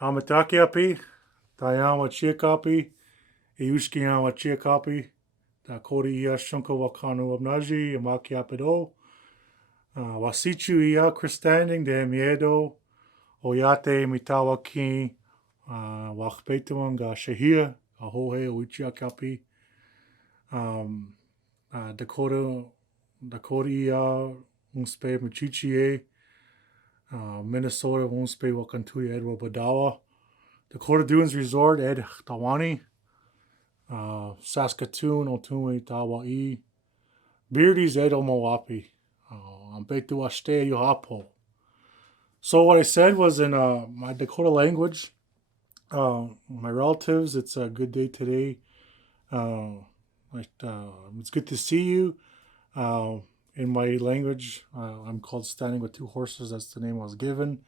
Amatakiapi, Tayama Chiakapi, Iushkiyama Chiakapi, Dakota Ia Shunko Wakanu Abnaji, Amakiapido, Wasichu Ia Christanding de Miedo, Oyate Mitawaki, Wahpeton Ga Shahia, Ahohe Uchiakapi, um, Dakota Ia Unspe Machichie, Minnesota Unspe Wakantuya Edwa Badawa, Dakota Dunes Resort Ed Tawani, Saskatoon Otumi Tawa'i, Beardy's Ed Omawapi, Betu Ashte Yohapo. So what I said was in my Dakota language, my relatives, it's a good day today. It's good to see you. In my language, I'm called Standing with Two Horses. That's the name I was given.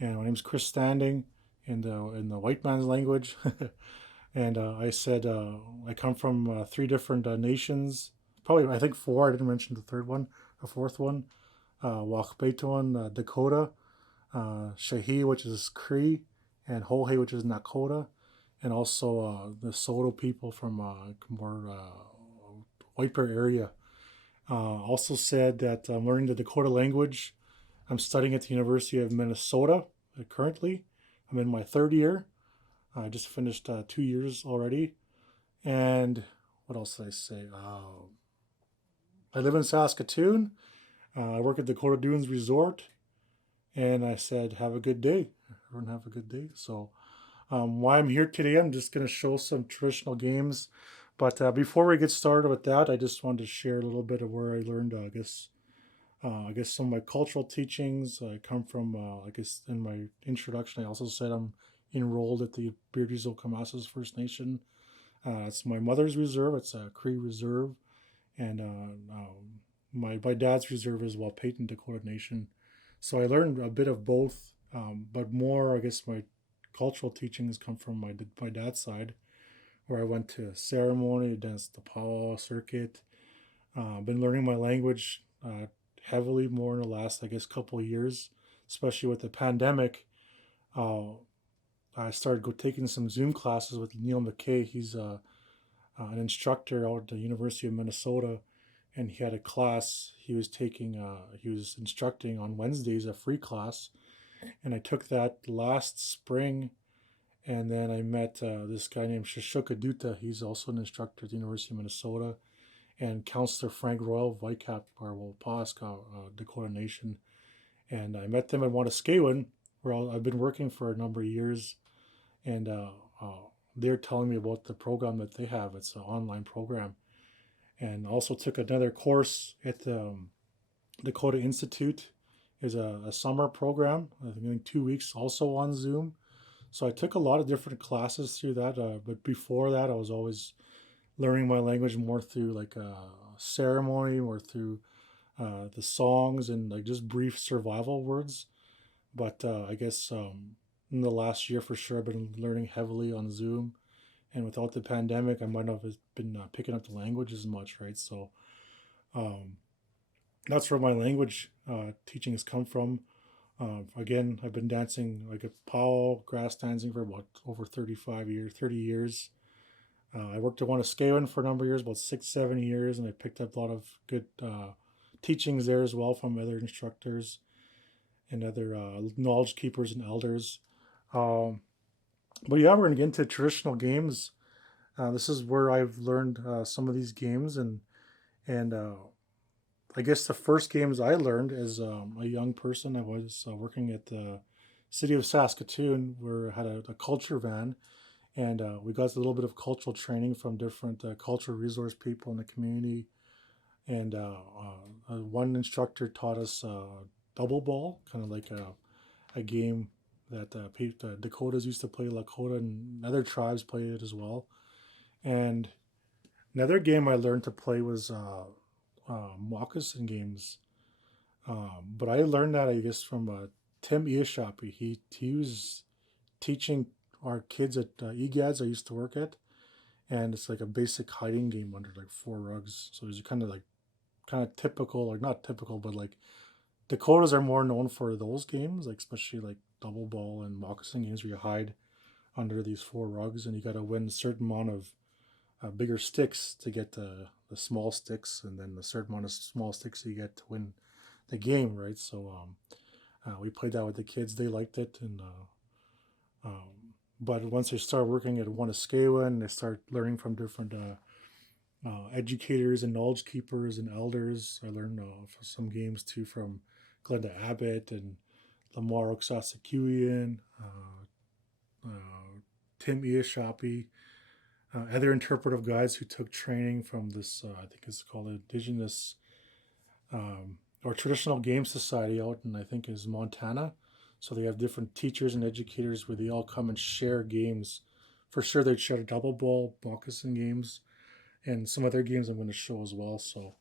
And my name's Chris Standing in the white man's language. And I said I come from three different nations. Probably, I think four. I didn't mention the fourth one. Wahpeton, Dakota. Shahi, which is Cree. And Hohe, which is Nakota. And also the Soto people from more White Bear area. Also said that I'm learning the Dakota language. I'm studying at the University of Minnesota currently. I'm in my third year. I just finished 2 years already. And what else did I say? I live in Saskatoon. I work at Dakota Dunes Resort. And I said, have a good day. Everyone have a good day. So why I'm here today, I'm just going to show some traditional games. But before we get started with that, I just wanted to share a little bit of where I learned, I guess some of my cultural teachings. I come from, I guess in my introduction, I also said I'm enrolled at the Beardy Okemasis First Nation. It's my mother's reserve. It's a Cree reserve. And my dad's reserve is Wahpeton Dakota Nation. So I learned a bit of both, but more, I guess, my cultural teachings come from my dad's side, where I went to ceremony, danced the powwow circuit. Been learning my language heavily more in the last, I guess, couple of years, especially with the pandemic. I started taking some Zoom classes with Neil McKay. He's an instructor out at the University of Minnesota, and he had a class he was taking. He was instructing on Wednesdays, a free class, and I took that last spring. And then I met this guy named Shishuka Duta. He's also an instructor at the University of Minnesota, and Counselor Frank Royal of Whitecap or Wapaska, Dakota Nation. And I met them at Wanaskewin, where I've been working for a number of years. And they're telling me about the program that they have. It's an online program. And also took another course at the Dakota Institute. It's a summer program, I think 2 weeks, also on Zoom. So I took a lot of different classes through that. But before that, I was always learning my language more through like ceremony or through the songs and like just brief survival words. But I guess in the last year for sure, I've been learning heavily on Zoom. And without the pandemic, I might not have been picking up the language as much, right? So that's where my language teachings come from. Again, I've been dancing like a powwow, grass dancing for about over 30 years. I worked at Wanaskewin for a number of years, about 6, 7 years, and I picked up a lot of good teachings there as well from other instructors and other knowledge keepers and elders. But yeah, we're going to get into traditional games. This is where I've learned some of these games, and I guess the first games I learned as a young person, I was working at the city of Saskatoon, where I had a culture van, and we got a little bit of cultural training from different cultural resource people in the community. And one instructor taught us double ball, kind of like a game that the Dakotas used to play, Lakota, and other tribes played it as well. And another game I learned to play was moccasin games. But I learned that, I guess, from Tim Iashapi. He was teaching our kids at EGADS I used to work at, and it's like a basic hiding game under like 4 rugs. So it's kind of typical, or not typical, but like Dakotas are more known for those games, like especially like double ball and moccasin games where you hide under these 4 rugs, and you got to win a certain amount of bigger sticks to get the small sticks, and then a certain amount of small sticks you get to win the game, right? So we played that with the kids. They liked it, and but once they start working at Wahpeton, they start learning from different educators and knowledge keepers and elders. I learned some games too from Glenda Abbott and Lamar Saskatchewan, Tim Iashapi, other interpretive guides who took training from this, I think it's called Indigenous or Traditional Game Society out in, I think, is Montana. So they have different teachers and educators where they all come and share games. For sure, they'd share double ball, moccasin games, and some other games I'm going to show as well. So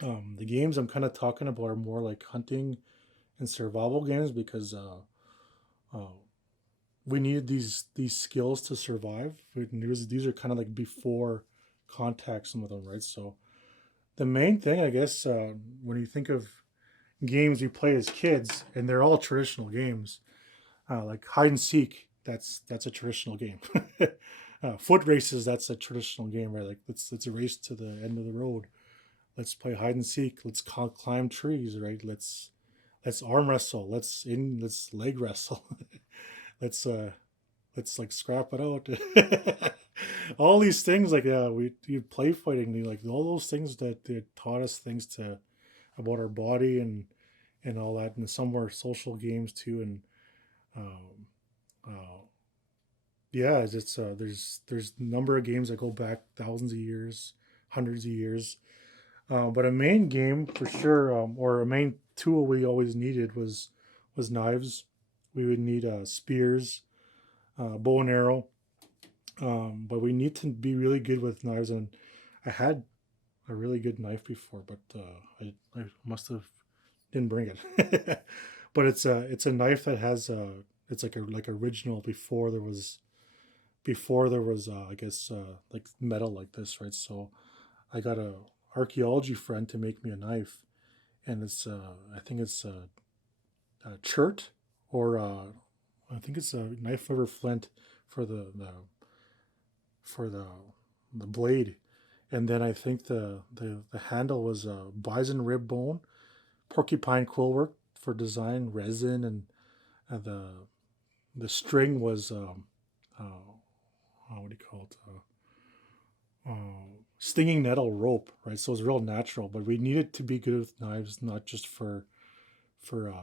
the games I'm kind of talking about are more like hunting and survival games, because we needed these skills to survive. These are kind of like before contact, some of them, right? So the main thing, I guess, when you think of games we play as kids, and they're all traditional games, like hide and seek. That's a traditional game. Foot races. That's a traditional game, right? Like let's race to the end of the road. Let's play hide and seek. Let's climb trees, right? Let's arm wrestle. Let's leg wrestle. let's like scrap it out. All these things, like we play fighting, like all those things that they taught us things about our body and all that, and some were social games too, and yeah, it's there's a number of games that go back thousands of years, hundreds of years, but a main game for sure, or a main tool we always needed was knives. We would need spears, bow and arrow, but we need to be really good with knives, and I had a really good knife before, but I must have didn't bring it. But it's a knife that has it's like original before there was I guess like metal like this, right? So I got a archaeology friend to make me a knife, and it's I think it's a chert, or I think it's a knife river flint for the blade, and then I think the handle was bison rib bone, porcupine quill work for design, resin, and the string was what do you call it? Stinging nettle rope, right? So it's real natural, but we needed to be good with knives, not just for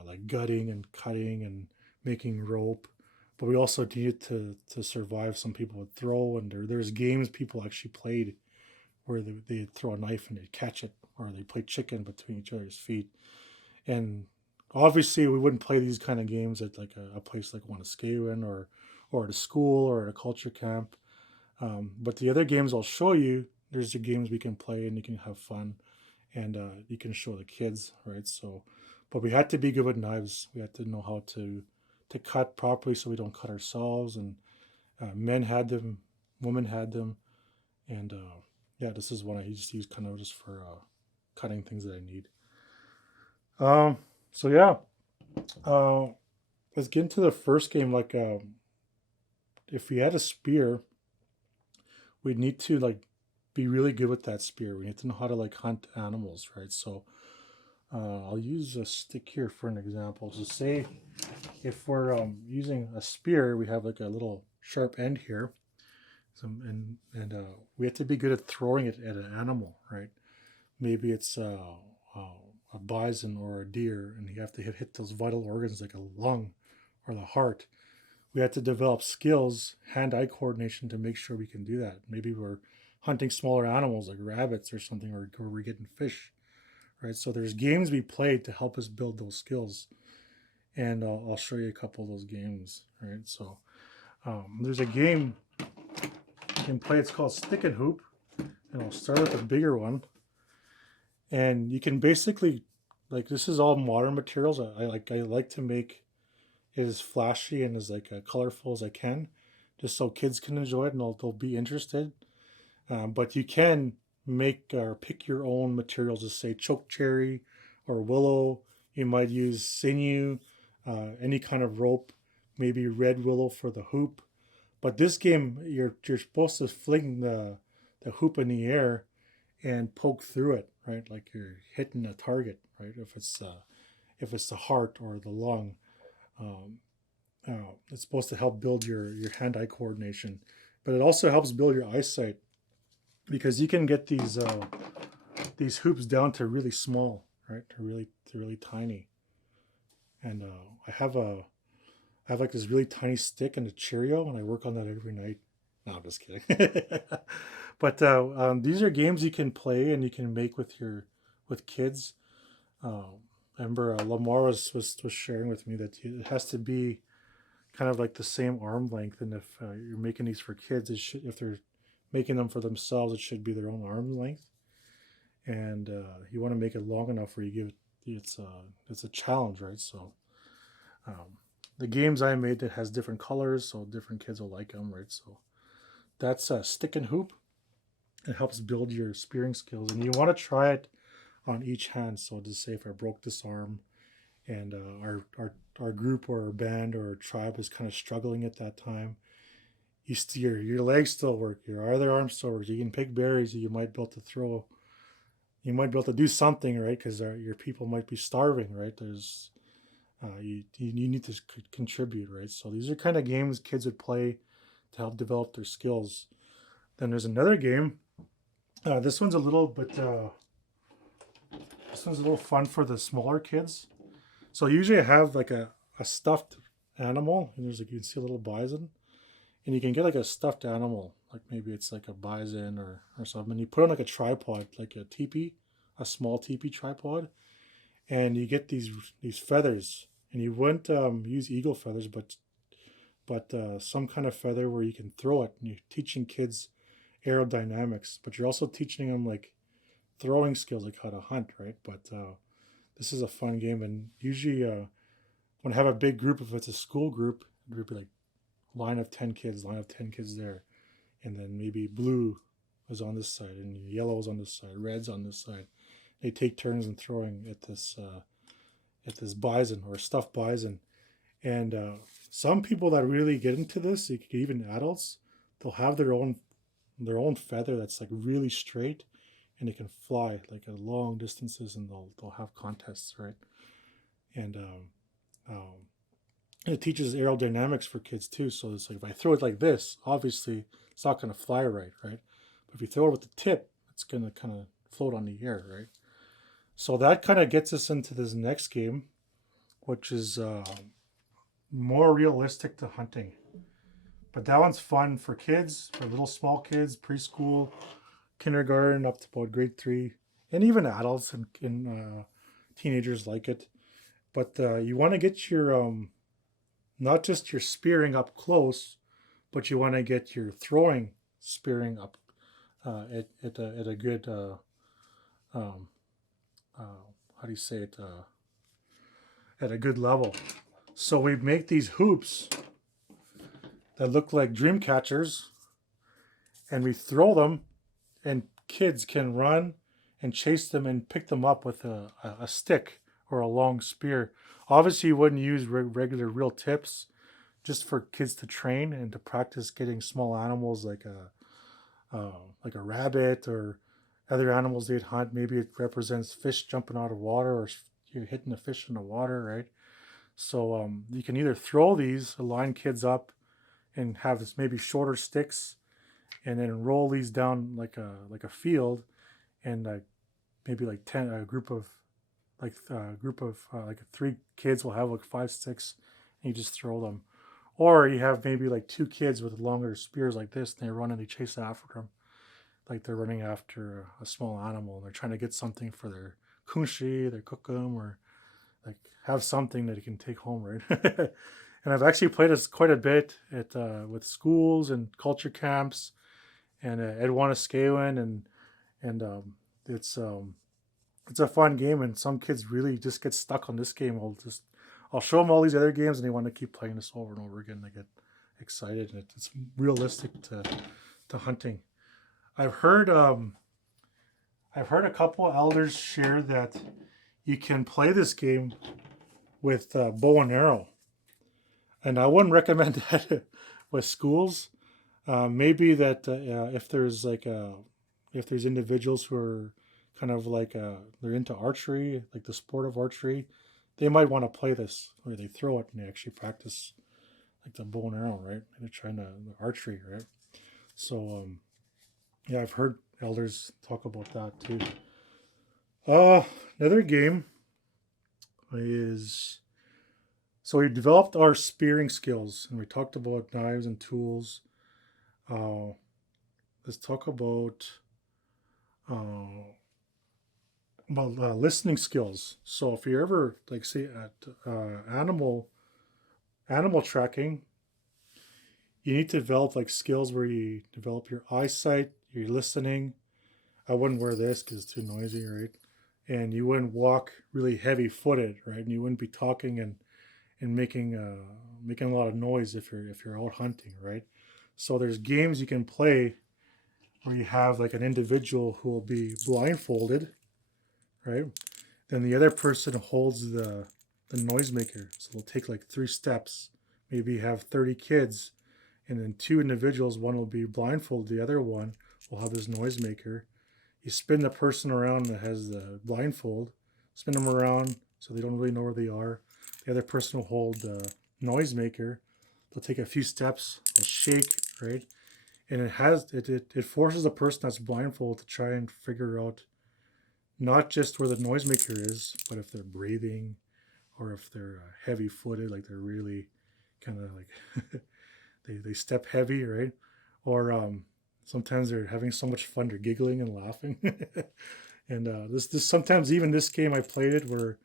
like gutting and cutting and making rope, but we also needed to survive. Some people would throw, and there's games people actually played where they'd throw a knife and they'd catch it, or they play chicken between each other's feet. And obviously we wouldn't play these kind of games at like a place like Wahpeton or at a school or at a culture camp. But the other games I'll show you, there's the games we can play and you can have fun, and you can show the kids, right? So, but we had to be good with knives. We had to know how to cut properly so we don't cut ourselves. And men had them, women had them, and yeah, this is one I just use kind of just for cutting things that I need. So yeah, let's get into the first game. Like, if we had a spear, we'd need to like be really good with that spear. We need to know how to like hunt animals, right? So I'll use a stick here for an example. So say if we're using a spear, we have like a little sharp end here, and we have to be good at throwing it at an animal, right? Maybe it's a bison or a deer, and you have to hit those vital organs like a lung or the heart. We have to develop skills, hand-eye coordination, to make sure we can do that. Maybe we're hunting smaller animals like rabbits or something, or we're getting fish, right? So there's games we played to help us build those skills, and I'll show you a couple of those games, right? So there's a game you can play. It's called Stick and Hoop, and I'll start with a bigger one. And you can basically, like, this is all modern materials. I like to make it as flashy and as like colorful as I can, just so kids can enjoy it and they'll be interested. But you can make or pick your own materials, to say choke cherry or willow. You might use sinew, any kind of rope, maybe red willow for the hoop. But this game, you're supposed to fling the hoop in the air and poke through it, right? Like you're hitting a target, right? If it's the heart or the lung, um, it's supposed to help build your hand-eye coordination, but it also helps build your eyesight because you can get these hoops down to really small, right? To really tiny. And I have like this really tiny stick and a Cheerio, and I work on that every night. No, I'm just kidding. But these are games you can play and you can make with kids. I remember Lamar was sharing with me that it has to be kind of like the same arm length, and if you're making these for kids, if they're making them for themselves, it should be their own arm length. And you want to make it long enough where you give it it's a challenge, right? So the games I made that has different colors, so different kids will like them, right? So that's a stick and hoop. It helps build your spearing skills, and you want to try it on each hand. So to say if I broke this arm, and our group or our band or our tribe is kind of struggling at that time, your legs still work, your other arm still works. You can pick berries. You might be able to throw. You might be able to do something, right? Because your people might be starving, right? There's you need to contribute, right? So these are kind of games kids would play to help develop their skills. Then there's another game. This one's a little bit. This one's a little fun for the smaller kids. So usually I have like a stuffed animal, and there's like you can see a little bison, and you can get like a stuffed animal, like maybe it's like a bison or something, and you put on like a tripod, like a teepee, a small teepee tripod, and you get these feathers, and you wouldn't use eagle feathers, but some kind of feather where you can throw it, and you're teaching kids aerodynamics, but you're also teaching them like throwing skills, like how to hunt, right? But this is a fun game, and usually when I have a big group, if it's a school group, it would be like line of 10 kids there, and then maybe blue is on this side, and yellow is on this side, red's on this side. They take turns in throwing at this bison or stuffed bison, and some people that really get into this, even adults, they'll have their own feather that's like really straight, and it can fly like at long distances, and they'll have contests, right? And it teaches aerodynamics for kids too. So it's like if I throw it like this, obviously it's not going to fly right? But if you throw it with the tip, it's going to kind of float on the air, right? So that kind of gets us into this next game, which is more realistic to hunting. But that one's fun for kids, for little small kids, preschool, kindergarten up to about grade 3, and even adults and teenagers like it. But you want to get your not just your spearing up close, but you want to get your throwing spearing up at a good how do you say it, at a good level. So we make these hoops that look like dream catchers, and we throw them, and kids can run and chase them and pick them up with a stick or a long spear. Obviously, you wouldn't use regular real tips, just for kids to train and to practice getting small animals like a rabbit or other animals they'd hunt. Maybe it represents fish jumping out of water, or you're hitting a fish in the water, right? So you can either throw these, align kids up, and have this maybe shorter sticks, and then roll these down like a field, and maybe like 10 a group of like 3 kids will have like 5 sticks, and you just throw them. Or you have maybe like 2 kids with longer spears like this, and they run and they chase after them, like they're running after a small animal, and they're trying to get something for their kunshi, their kukum, or like have something that you can take home, right? And I've actually played this quite a bit at with schools and culture camps, and at Wahpeton, and it's a fun game, and some kids really just get stuck on this game. I'll show them all these other games, and they want to keep playing this over and over again. They get excited, and it's realistic to hunting. I've heard a couple elders share that you can play this game with bow and arrow. And I wouldn't recommend that with schools. Maybe that if there's if there's individuals who are kind of they're into archery, like the sport of archery, they might want to play this where they throw it and they actually practice like the bow and arrow, right? They're trying to the archery, right? So yeah, I've heard elders talk about that too. Uh, Another game is so we developed our spearing skills and we talked about knives and tools. Uh, let's talk uh, listening skills. So if you're ever like say at animal tracking, you need to develop like skills where you develop your eyesight, your listening. I wouldn't wear this because it's too noisy, right? And you wouldn't walk really heavy footed, right? And you wouldn't be talking and making a lot of noise if you're out hunting, right? So there's games you can play where you have like an individual who will be blindfolded, right? Then the other person holds the noisemaker. So they'll take like 3 steps. Maybe you have 30 kids, and then 2 individuals. One will be blindfolded. The other one will have this noisemaker. You spin the person around that has the blindfold. Spin them around so they don't really know where they are. The other person will hold the noisemaker. They'll take a few steps. They'll shake, right? And it forces the person that's blindfolded to try and figure out not just where the noisemaker is, but if they're breathing or if they're heavy footed, like they're really kind of like they step heavy, right? Or sometimes they're having so much fun, they're giggling and laughing. And this sometimes even this game I played it where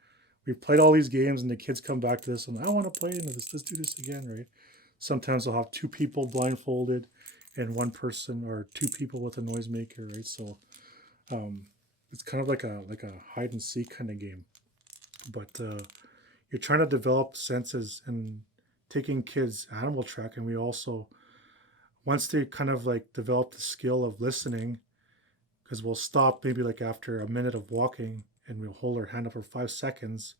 we played all these games and the kids come back to this and I want to play and let's do this again, right? Sometimes they'll have 2 people blindfolded and 1 person or 2 people with a noisemaker, right? So it's kind of like a hide and seek kind of game, but you're trying to develop senses and taking kids animal tracking. We also once they kind of like develop the skill of listening, because we'll stop maybe like after a minute of walking and we'll hold our hand up for 5 seconds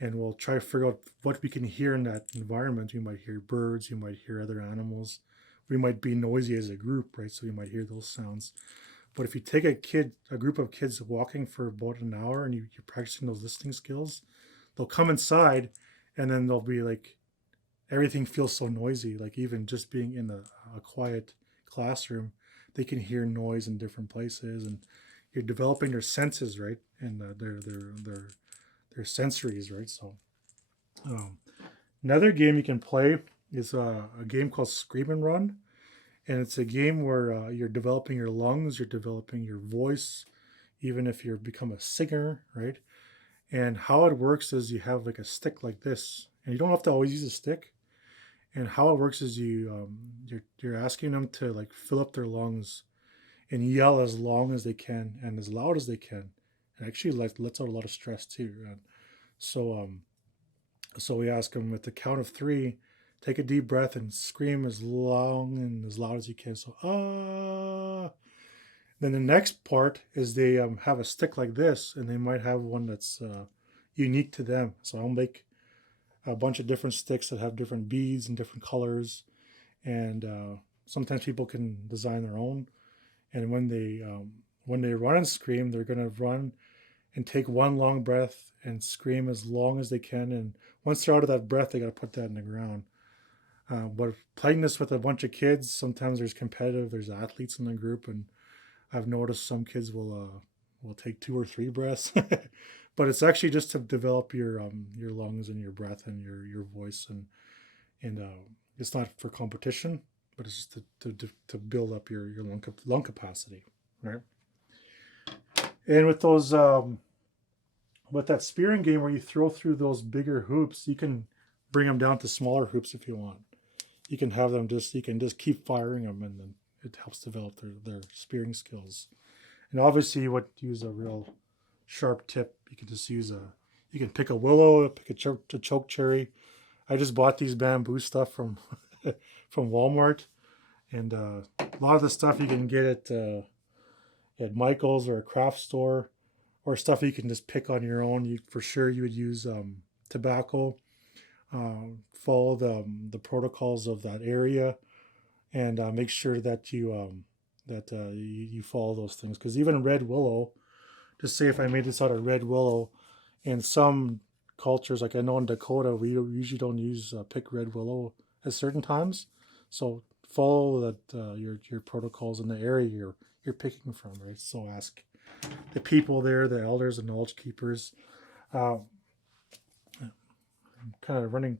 and we'll try to figure out what we can hear in that environment. You might hear birds, you might hear other animals, we might be noisy as a group, right? So you might hear those sounds. But if you take a group of kids walking for about an hour and you're practicing those listening skills, they'll come inside and then they'll be like, everything feels so noisy. Like even just being in a quiet classroom, they can hear noise in different places, and you're developing their senses, right? And their sensories, right? So um, another game you can play is a game called Scream and Run, and it's a game where you're developing your lungs, you're developing your voice, even if you become a singer, right? And how it works is you have like a stick like this, and you don't have to always use a stick. And how it works is you're asking them to like fill up their lungs and yell as long as they can and as loud as they can. And actually like lets out a lot of stress too. And so so we ask them at the count of 3, take a deep breath and scream as long and as loud as you can. So ah. Then the next part is they have a stick like this, and they might have one that's unique to them. So I'll make a bunch of different sticks that have different beads and different colors, and sometimes people can design their own. And when they run and scream, they're gonna run and take one long breath and scream as long as they can. And once they're out of that breath, they gotta put that in the ground. But playing this with a bunch of kids, sometimes there's athletes in the group, and I've noticed some kids will take 2 or 3 breaths, but it's actually just to develop your lungs and your breath and your voice, and it's not for competition, but it's just to build up your lung capacity, right? And with those with that spearing game where you throw through those bigger hoops, you can bring them down to smaller hoops if you want. You can have them you can just keep firing them, and then it helps develop their spearing skills. And obviously you would use a real sharp tip. You can just you can pick a willow, pick a choke cherry. I just bought these bamboo stuff from from Walmart, and a lot of the stuff you can get at Michael's or a craft store, or stuff you can just pick on your own. For sure you would use tobacco. follow the protocols of that area, and make sure that you follow those things. Because even red willow, just say if I made this out of red willow, in some cultures, like I know in Dakota, we usually don't use pick red willow at certain times. So follow that your protocols in the area you're picking from, right? So ask the people there, the elders and knowledge keepers. Uh, I'm kind of running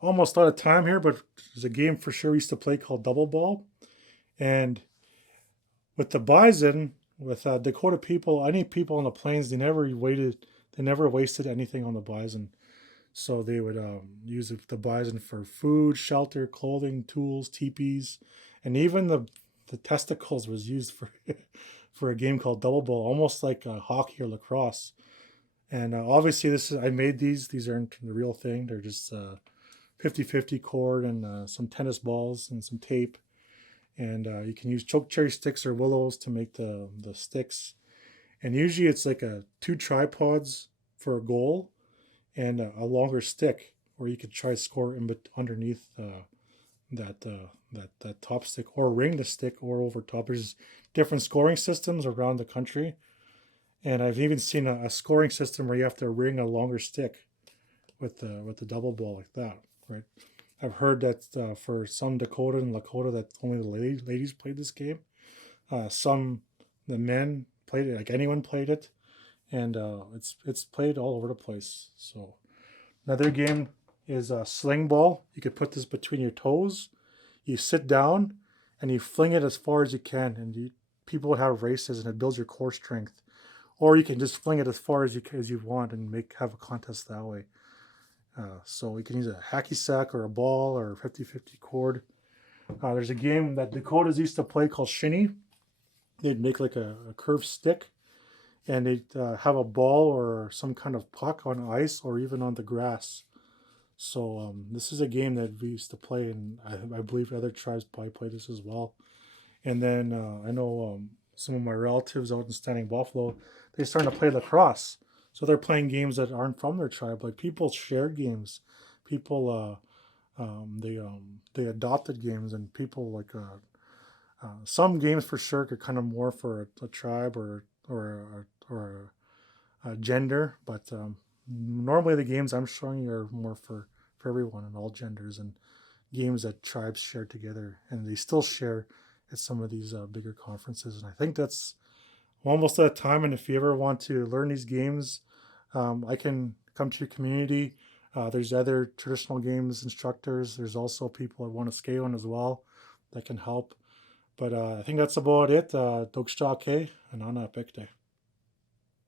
almost out of time here, but there's a game for sure we used to play called Double Ball, and with the bison, with Dakota people, any people on the plains, they never wasted anything on the bison. So they would use the bison for food, shelter, clothing, tools, teepees, and even the testicles was used for for a game called Double Ball, almost like hockey or lacrosse. And obviously, I made these. These aren't the real thing. They're just 50-50 cord and some tennis balls and some tape. And you can use choke cherry sticks or willows to make the sticks. And usually it's like two tripods for a goal and a longer stick, or you could try to score underneath that top stick, or ring the stick, or over top. There's different scoring systems around the country, and I've even seen a scoring system where you have to ring a longer stick with the double ball like that, right? I've heard that for some Dakota and Lakota that only the ladies played this game. Some the men played it, like anyone played it, and it's played all over the place. So another game is Sling Ball. You could put this between your toes. You sit down and you fling it as far as you can, and people would have races, and it builds your core strength. Or you can just fling it as far as you want and have a contest that way. So you can use a hacky sack or a ball or 50-50 cord. There's a game that Dakotas used to play called shinny. They'd make like a curved stick, and they'd have a ball or some kind of puck on ice or even on the grass. So this is a game that we used to play, and I believe other tribes probably play this as well. And then I know some of my relatives out in Standing Buffalo, they're starting to play lacrosse. So they're playing games that aren't from their tribe. Like people share games, people they adopted games, and people like some games for sure are kind of more for a tribe or a gender, but normally the games I'm showing you are more for everyone and all genders, and games that tribes share together, and they still share at some of these bigger conferences. And I think that's almost at time. And if you ever want to learn these games, I can come to your community. There's other traditional games instructors. There's also people at Saskatchewan as well that can help. But I think that's about it. Dogstake and Anna Pekte.